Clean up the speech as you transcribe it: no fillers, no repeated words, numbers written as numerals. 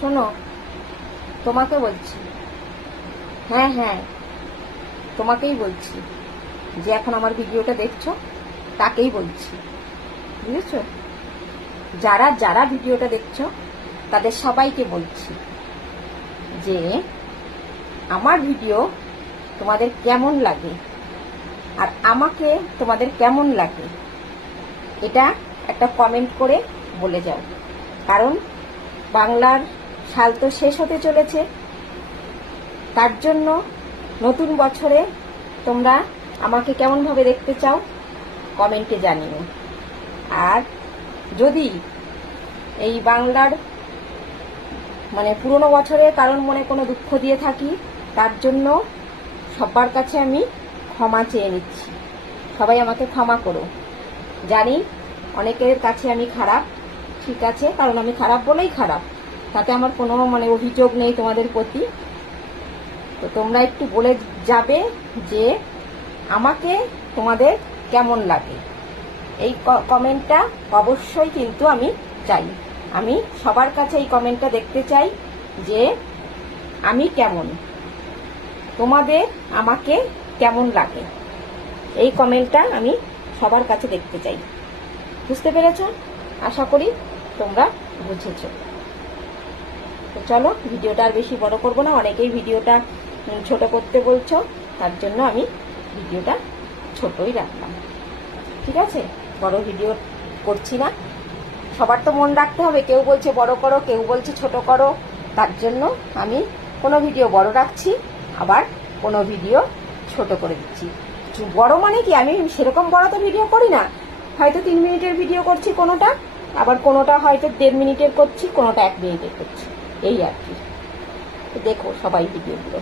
শোনো, তোমাকে বলছি। হ্যাঁ হ্যাঁ, তোমাকেই বলছি, যে এখন আমার ভিডিওটা দেখছো তাকেই বলছি, বুঝেছো? যারা যারা ভিডিওটা দেখছো তাদের সবাইকে বলছি যে আমার ভিডিও তোমাদের কেমন লাগে আর আমাকে তোমাদের কেমন লাগে, এটা একটা কমেন্ট করে বলে যাও। কারণ বাংলার সাল তো শেষ হতে চলেছে, তার জন্য নতুন বছরে তোমরা আমাকে কেমনভাবে দেখতে চাও কমেন্টে জানিও। আর যদি এই বাংলার পুরনো বছরে কারণ মনে কোনো দুঃখ দিয়ে থাকি, তার জন্য সবার কাছে আমি ক্ষমা চেয়ে নিচ্ছি। সবাই আমাকে ক্ষমা করো। জানি অনেকের কাছে আমি খারাপ, ঠিক আছে, কারণ আমি খারাপ বলেই খারাপ, তাতে আমার কোনো অভিযোগ নেই তোমাদের প্রতি। তো তোমরা একটু বলে যাবে যে আমাকে তোমাদের কেমন লাগে। এই কমেন্টটা অবশ্যই কিন্তু আমি চাই। আমি সবার কাছে এই কমেন্টটা দেখতে চাই যে আমি কেমন, তোমাদের আমাকে কেমন লাগে। এই কমেন্টটা আমি সবার কাছে দেখতে চাই। বুঝতে পেরেছো? আশা করি তোমরা বুঝেছো। তো চলো, ভিডিওটা আর বেশি বড় করবো না। অনেকেই ভিডিওটা ছোট করতে বলছো, তার জন্য আমি ভিডিওটা ছোটই রাখলাম। ঠিক আছে, বড় ভিডিও করছি না। সবার তো মন রাখতে হবে, কেউ বলছে বড় করো, কেউ বলছে ছোট করো, তার জন্য আমি কোনো ভিডিও বড় রাখছি, আবার কোনো ভিডিও ছোট করে দিচ্ছি। বড় মানে কি, আমি সেরকম বড় তো ভিডিও করি না, হয়তো 3 মিনিটের ভিডিও করছি কোনোটা, আবার কোনোটা হয়তো 1.5 মিনিটের করছি, কোনোটা 1 মিনিটের করছি, এই আর কি। দেখো সবাই ভিডিওগুলো।